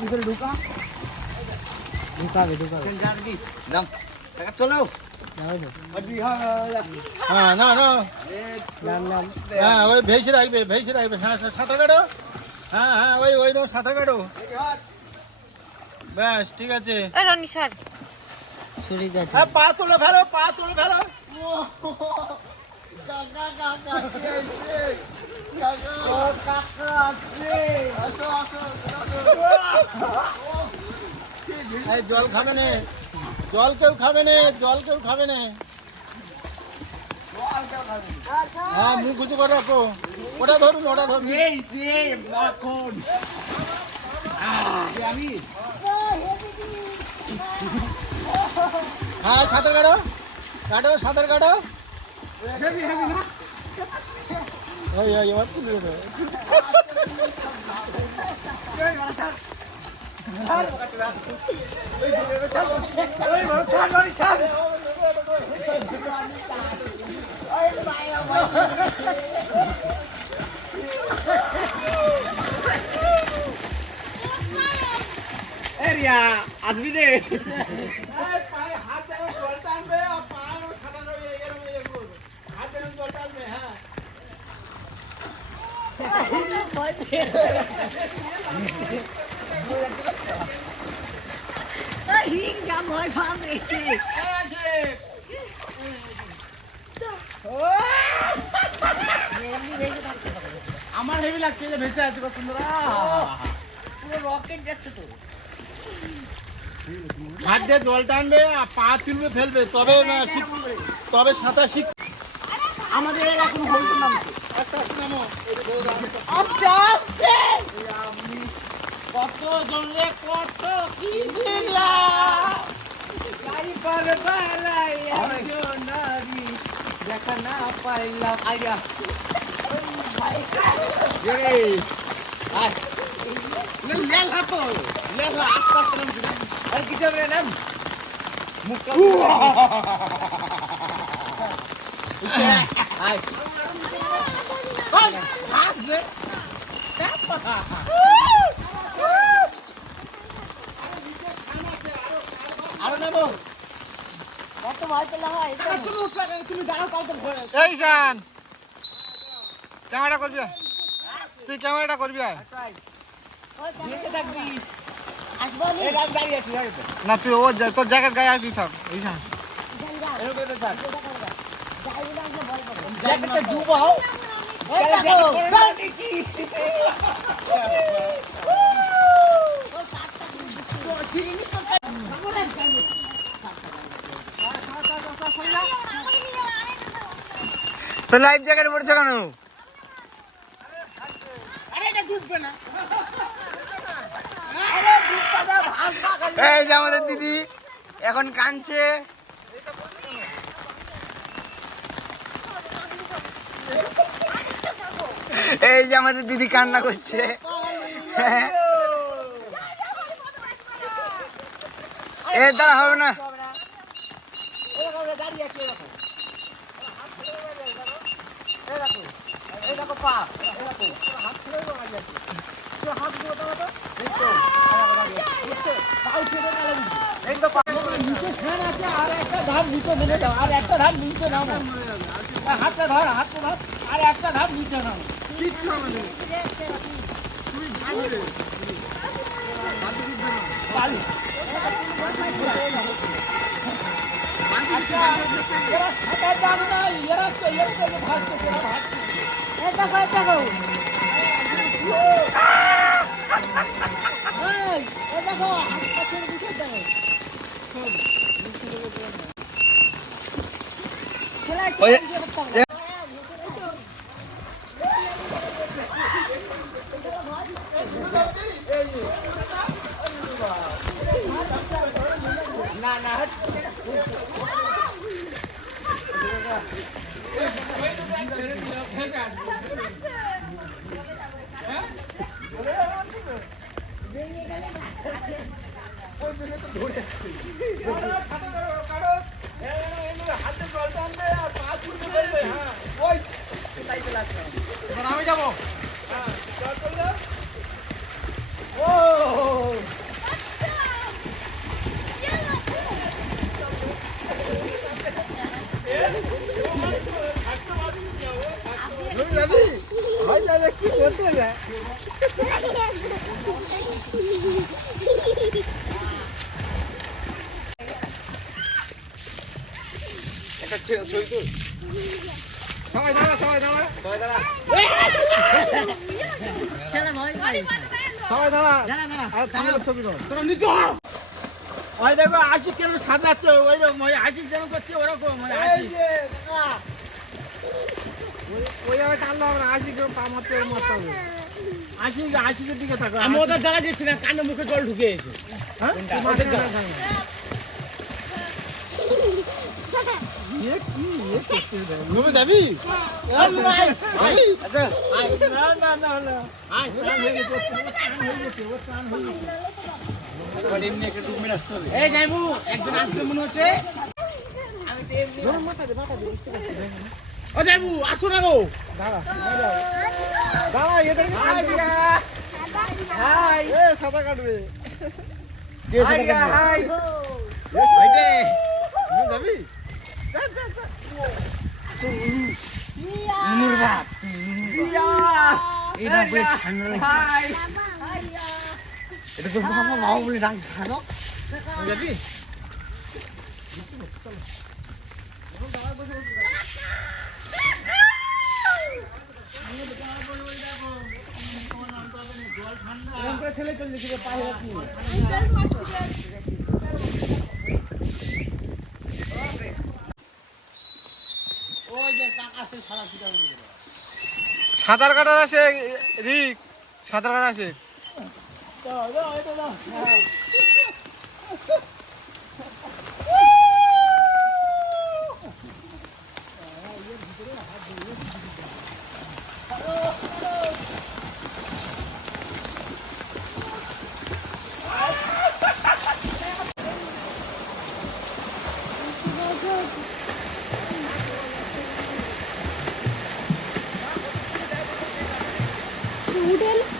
ঢুকা ঢুকাবে ঢুকাবে চলো হ্যাঁ না না হ্যাঁ ওই ভেসে রাখবে হ্যাঁ সাঁতার কাটো হ্যাঁ হ্যাঁ ওই ওই সাঁতার কাটো ব্যাস ঠিক আছে পা তুলে ফেলো জল খাবে না জল কেউ খাবে না হ্যাঁ মুখ উঁচু করে রাখো ওটা ধরুন হ্যাঁ সাঁতার কাটো এবার তুলে দেবো আসবি রে হাত জল টানবে হাত জল টানবে হ্যাঁ আমার হেভি লাগছে যে ভেসে আছে কত সুন্দর পুরো রকেট যাচ্ছে তো হাত দিয়ে জল টানবে আর পা তুলবে ফেলবে তবে সাঁতার শিখ আমাদের এখন বলতে নামছে আস্তে কত জলে কত কি দিলাম দেখা না পাইলাম আইয়া আর কি যাবে নাম মুখটা কত ভয় পেলে হয় তুমি দাঁড়াও কাল তো এই জান ক্যামেরা করবি তুই ক্যামেরাটা করবি না তুই ও তোর জায়গার গায়ে আসবি থাক এই জান ডুবাও তো লাইভ জ্যাকেট পড়ছে কেন এই যে আমাদের দিদি এখন কাঁদছে এই যে আমাদের দিদি কান্না করছে এ দ্বারা হবে না আর একটা ধাপ নিচে নেমে যাও আর একটা ধাপ নিচে নামো হাতটা ধর আর একটা ধাপ নিচে নামো কিচ্ছু আমাদের এরা সাঁতার জানে না এরা তো ভাগছে দেখো আমি যাবো। সবাই দাঁড়া সবাই দাঁড়া সবাই দাঁড়া আর তোমার ছবি কর তোরা নিচু হ। ওই দেখো আশিক কেন সাজাচ্ছে ওই রকম ওই আশিক যেন করছে ওরকম ওই আশিক। ওইভাবে টানলে আমরা আসি কেউ পা মারতে মারতে হবে আশিকের দিকে থাকো। আমি ওদের জায়গা দিচ্ছি না, কানে মুখে জল ঢুকে এসে। হ্যাঁ ওদের জায়গা। তুমি যাবি আচ্ছা, না না না না স্নান হয়ে গেছে, ওর স্নান হয়ে গেছে, ওর স্নান হয়ে গেছে। এবার এমনি একটা ডুবমেন্ট আসতে হবে। এই যাইবু, একজন আসবে মনে হচ্ছে। ও যাইবু, আসো না গো। দাঁড়া দাঁড়া এদেরকে হাই এ সাদা কাটবে হাই হাই ভাইটে তুমি যাবি নুনুর বাপ এটা বলে হাই এটা তো বাবা বাবা বলে ডাক ছাড়ো যাবি ঠেলে চল দিকে পায়ে রাখি ওই যে কাকা আছে সারা পিটা করে দিল সাঁতার কাটার আছে রিক সাঁতার কাটা আছে দাও, দাও, এটা দাও। Noodle.